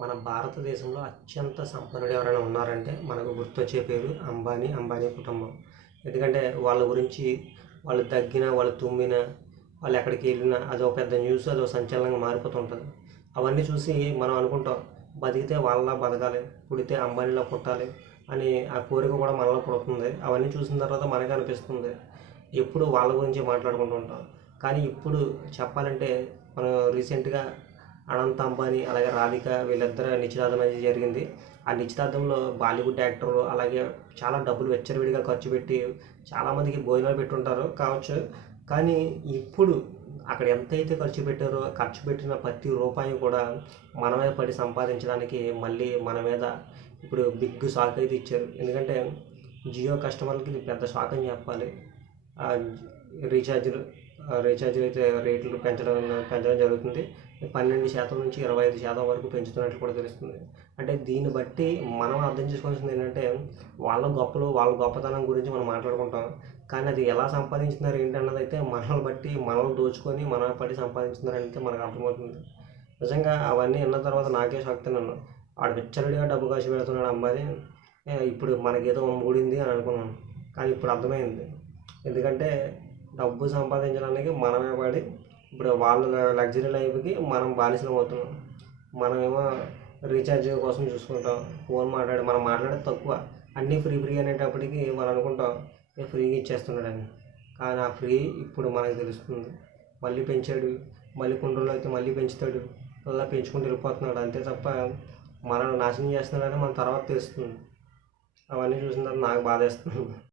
మన భారతదేశంలో అత్యంత సంపన్నుడు ఎవరైనా ఉన్నారంటే మనకు గుర్తొచ్చే పేరు అంబానీ అంబానీ కుటుంబం. ఎందుకంటే వాళ్ళ గురించి వాళ్ళు తగ్గిన వాళ్ళు తుమ్మిన వాళ్ళు ఎక్కడికి వెళ్ళినా అదో పెద్ద న్యూస్ అదో సంచలనంగా మారిపోతుంటుంది. అవన్నీ చూసి మనం అనుకుంటాం బతికితే వాళ్ళలా బతకాలి పుడితే అంబానీలా పుట్టాలి అని ఆ కోరిక కూడా మనలో పుడుతుంది. అవన్నీ చూసిన తర్వాత మనకి అనిపిస్తుంది ఎప్పుడు వాళ్ళ గురించి మాట్లాడుకుంటూ ఉంటాం. కానీ ఇప్పుడు చెప్పాలంటే మనం రీసెంట్గా అనంత్ అంబానీ అలాగే రాధిక వీళ్ళిద్దరు నిశ్చితార్థం అనేది జరిగింది. ఆ నిశ్చితార్థంలో బాలీవుడ్ యాక్టర్లు అలాగే చాలా డబ్బులు వెచ్చరవిడిగా ఖర్చు పెట్టి చాలామందికి భోజనాలు పెట్టుంటారు కావచ్చు. కానీ ఇప్పుడు అక్కడ ఎంతైతే ఖర్చు పెట్టారో ఖర్చు పెట్టిన ప్రతి రూపాయి కూడా మన మీద పడి సంపాదించడానికి మళ్ళీ మన మీద ఇప్పుడు బిగ్ షాక్ అయితే ఇచ్చారు. ఎందుకంటే జియో కస్టమర్లకి పెద్ద షాక్ అని చెప్పాలి. రీఛార్జ్లు రీఛార్జీలు అయితే రేట్లు పెంచడం పెంచడం జరుగుతుంది. పన్నెండు శాతం నుంచి ఇరవై ఐదు శాతం వరకు పెంచుతున్నట్లు కూడా తెలుస్తుంది. అంటే దీన్ని బట్టి మనం అర్థం చేసుకోవాల్సింది ఏంటంటే వాళ్ళ గొప్పలు వాళ్ళ గొప్పతనం గురించి మనం మాట్లాడుకుంటాం. కానీ అది ఎలా సంపాదించుతున్నారు ఏంటన్నది అయితే మనల్ని బట్టి మనల్ని దోచుకొని మన పడి సంపాదించుతున్నారు అయితే మనకు అర్థమవుతుంది. నిజంగా అవన్నీ విన్న తర్వాత నాకే షాక్ నన్ను వాడు విచ్చలడిగా డబ్బు కాసి పెడుతున్నాడు అమ్మాయి. ఇప్పుడు మనకేదో మూడింది అని అనుకున్నాను. కానీ ఇప్పుడు అర్థమైంది. ఎందుకంటే డబ్బు సంపాదించడానికి మనమే పడి ఇప్పుడు వాళ్ళ లగ్జరీ లైఫ్కి మనం బానిసలం అవుతున్నాం. మనమేమో రీఛార్జ్ కోసం చూసుకుంటాం. ఫోన్ మాట్లాడి మనం మాట్లాడే తక్కువ. అన్నీ ఫ్రీ ఫ్రీ అనేటప్పటికి మనం అనుకుంటాం ఫ్రీగా ఇచ్చేస్తున్నాడని. కానీ ఆ ఫ్రీ ఇప్పుడు మనకు తెలుస్తుంది. మళ్ళీ పెంచాడు మళ్ళీ కొన్ని రోజులు అయితే మళ్ళీ పెంచుతాడు. అలా పెంచుకుంటూ వెళ్ళిపోతున్నాడు. అంతే తప్ప మనల్ని నాశనం చేస్తున్నాడని మన తర్వాత తెలుస్తుంది. అవన్నీ చూసిన తర్వాత నాకు బాధేస్తుంది.